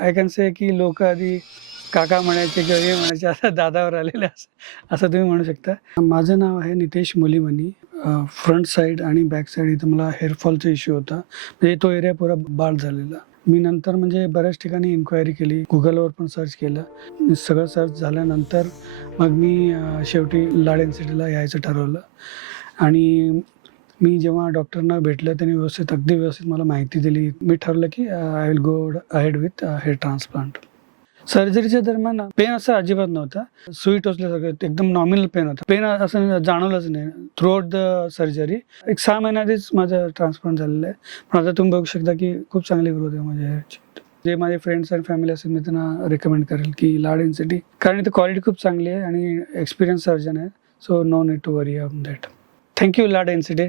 I can say की लोक आधी काका म्हणायचे किंवा हे म्हणायचे, आता दादावर आलेले असं तुम्ही म्हणू शकता. माझं नाव आहे नितेश मुलीमनी. फ्रंट साईड आणि बॅक साईड इथं मला हेअरफॉलचा इश्यू होता. म्हणजे तो एरिया पुरा बाळ झालेला. मी नंतर म्हणजे बऱ्याच ठिकाणी इन्क्वायरी केली, गुगलवर पण सर्च केलं. सगळं सर्च झाल्यानंतर मग मी शेवटी लाड एनसीटीला यायचं ठरवलं. आणि मी जेव्हा डॉक्टरना भेटलं, त्यांनी अगदी व्यवस्थित मला माहिती दिली. मी ठरवलं की I will go ahead with hair transplant. सर्जरीच्या दरम्यान पेन असं अजिबात नव्हता. सुई टोचल्यासारखं एकदम नॉमिनल पेन होता. पेन असं जाणवलंच नाही थ्रू आउट द सर्जरी. एक 6 महिन्यातच माझं ट्रान्सप्लांट झालेलं आहे. पण आता तुम्ही बघू शकता की खूप चांगली ग्रोथ आहे माझ्या हेअरची. जे माझे फ्रेंड्स आणि फॅमिली असेल, मी त्यांना रेकमेंड करेल की लाड एनसीटी, कारण इथं क्वालिटी खूप चांगली आहे आणि एक्सपिरियन्स सर्जन आहे. So no need to worry on that. Thank you Lad NCT.